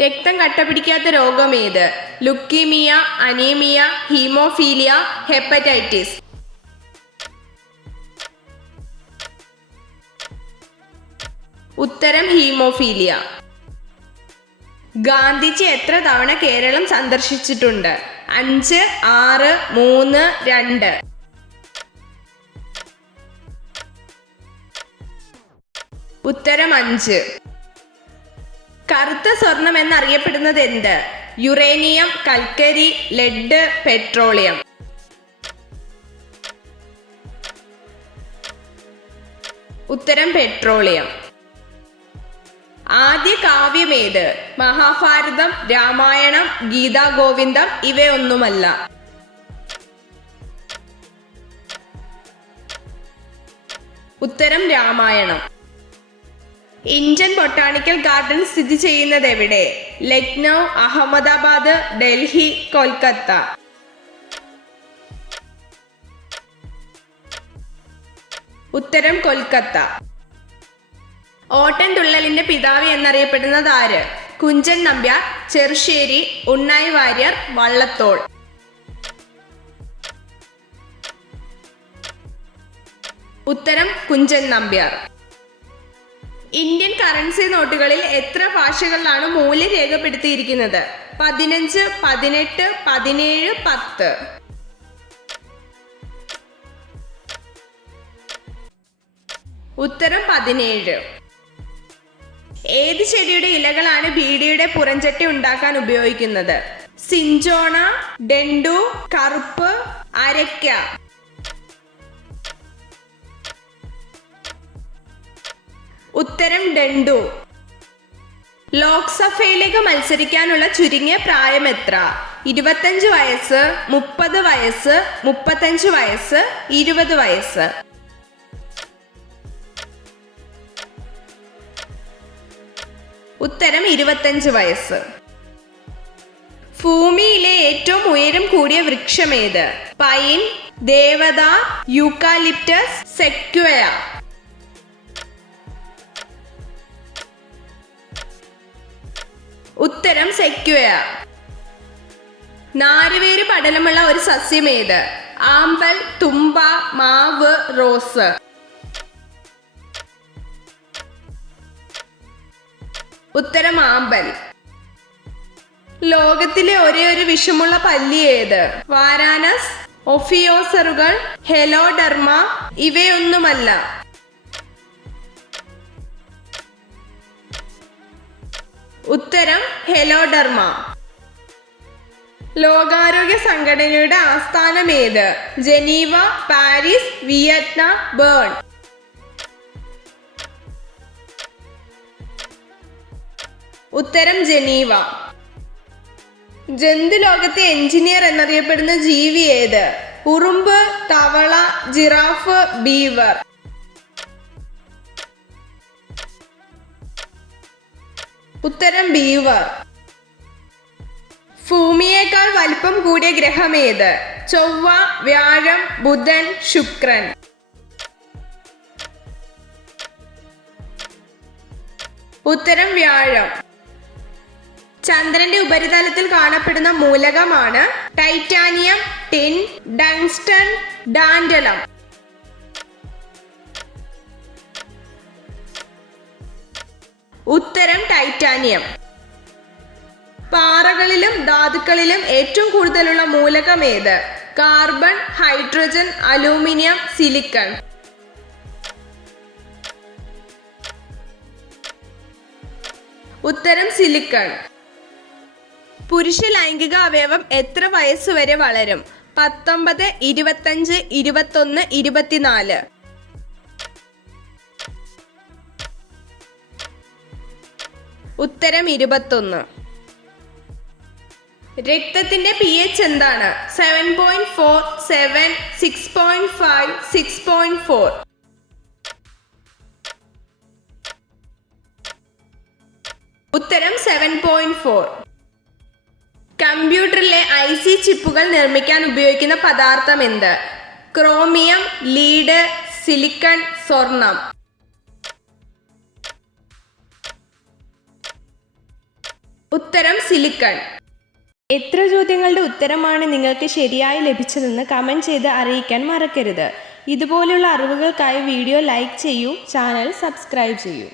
രക്തം കട്ടപിടിക്കാത്ത രോഗം ഏത്? Leukaemia, anaemia, haemophilia, hepatitis. ഉത്തരം ഹീമോഫീലിയ. ഗാന്ധിജി എത്ര തവണ കേരളം സന്ദർശിച്ചിട്ടുണ്ട്? 5, 6, 3, 2. ഉത്തരം 5. കറുത്ത സ്വർണം എന്നറിയപ്പെടുന്നത് എന്ത്? യുറേനിയം, കൽക്കരി, ലെഡ്, പെട്രോളിയം. ഉത്തരം പെട്രോളിയം. ആദ്യ കാവ്യമേത്? മഹാഭാരതം, രാമായണം, ഗീതാഗോവിന്ദം, ഇവയൊന്നുമല്ല. ഉത്തരം രാമായണം. ഇന്ത്യൻ ബൊട്ടാണിക്കൽ ഗാർഡൻ സ്ഥിതി ചെയ്യുന്നത് എവിടെ? ലക്നൗ, അഹമ്മദാബാദ്, ഡൽഹി, കൊൽക്കത്ത. ഉത്തരം കൊൽക്കത്ത. ഓട്ടൻതുള്ളലിന്റെ പിതാവ് എന്നറിയപ്പെടുന്നത് ആര്? കുഞ്ചൻ നമ്പ്യാർ, ചെറുശ്ശേരി, ഉണ്ണായി വാര്യർ, വള്ളത്തോൾ. ഉത്തരം കുഞ്ചൻ നമ്പ്യാർ. ഇന്ത്യൻ കറൻസി നോട്ടുകളിൽ എത്ര ഭാഷകളിലാണ് മൂല്യം രേഖപ്പെടുത്തിയിരിക്കുന്നത്? 15, 18, 17, 10. ഉത്തരം 17. ഏത് ചെടിയുടെ ഇലകളാണ് ബീഡിയുടെ പുറംചട്ടി ഉണ്ടാക്കാൻ ഉപയോഗിക്കുന്നത്? സിഞ്ചോണ, ഡെണ്ടു, കറുപ്പ്, അരയ്ക്ക. ഉത്തരം ഡെണ്ടു. ലോക്സഭയിലേക്ക് മത്സരിക്കാനുള്ള ചുരുങ്ങിയ പ്രായം എത്ര? 25 വയസ്സ്, 30 വയസ്സ്, 35 വയസ്സ്, 20 വയസ്സ്. ഉത്തരം 25 വയസ്സ്. ഭൂമിയിലെ ഏറ്റവും ഉയരം കൂടിയ വൃക്ഷം ഏത്? പൈൻ, ദേവദ, യൂക്കാലിപ്റ്റസ്, സെക്വയ. ഉത്തരം സെക്വയ. നാരുവേര് പടലമുള്ള ഒരു സസ്യം ഏത്? ആമ്പൽ, തുമ്പ, മാവ്, റോസ്. ഉത്തരം ആമ്പൽ. ലോകത്തിലെ ഒരേ ഒരു വിഷമുള്ള പല്ലി ഏത്? വാരാനസ്, ഒഫിയോസറുകൾ, ഹെലോഡെർമ, ഇവയൊന്നുമല്ല. ഉത്തരം ഹെലോഡെർമ. ലോകാരോഗ്യ സംഘടനയുടെ ആസ്ഥാനം ഏത്? Geneva, Paris, Vietnam, Bern. ഉത്തരം ജനീവ. ജന്തുലോകത്തെ എഞ്ചിനീയർ എന്നറിയപ്പെടുന്ന ജീവി ഏത്? ഉറുമ്പ്, തവള, ജിറാഫ്, ബീവർ. ഉത്തരം ബീവർ. ഭൂമിയേക്കാൾ വലിപ്പം കൂടിയ ഗ്രഹം ഏത്? ചൊവ്വ, വ്യാഴം, ബുധൻ, ശുക്രൻ. ഉത്തരം വ്യാഴം. ചന്ദ്രന്റെ ഉപരിതലത്തിൽ കാണപ്പെടുന്ന മൂലകമാണ് ടൈറ്റാനിയം, ടിൻ, ടങ്സ്റ്റൺ, ടാന്റലം. ഉത്തരം ടൈറ്റാനിയം. പാറകളിലും ധാതുക്കളിലും ഏറ്റവും കൂടുതലുള്ള മൂലകം ഏത്? Carbon, hydrogen, aluminium, silicon. ഉത്തരം സിലിക്കൺ. പുരുഷ ലൈംഗിക അവയവം എത്ര വയസ്സുവരെ വളരും? 19, 25, 21, 24. ഉത്തരം 21. രക്തത്തിന്റെ pH എന്താണ്? 7.4, 7, 6.5, 6.4. ഉത്തരം 7.4. കമ്പ്യൂട്ടറിലെ IC ചിപ്പുകൾ നിർമ്മിക്കാൻ ഉപയോഗിക്കുന്ന പദാർത്ഥം എന്ത്? ക്രോമിയം, ലീഡ്, സിലിക്കൺ, സ്വർണം. ഉത്തരം സിലിക്കൺ. എത്ര ചോദ്യങ്ങളുടെ ഉത്തരമാണ് നിങ്ങൾക്ക് ശരിയായി ലഭിച്ചതെന്ന് കമൻറ്റ് ചെയ്ത് അറിയിക്കാൻ മറക്കരുത്. ഇതുപോലുള്ള അറിവുകൾക്കായി വീഡിയോ ലൈക്ക് ചെയ്യൂ, ചാനൽ സബ്സ്ക്രൈബ് ചെയ്യൂ.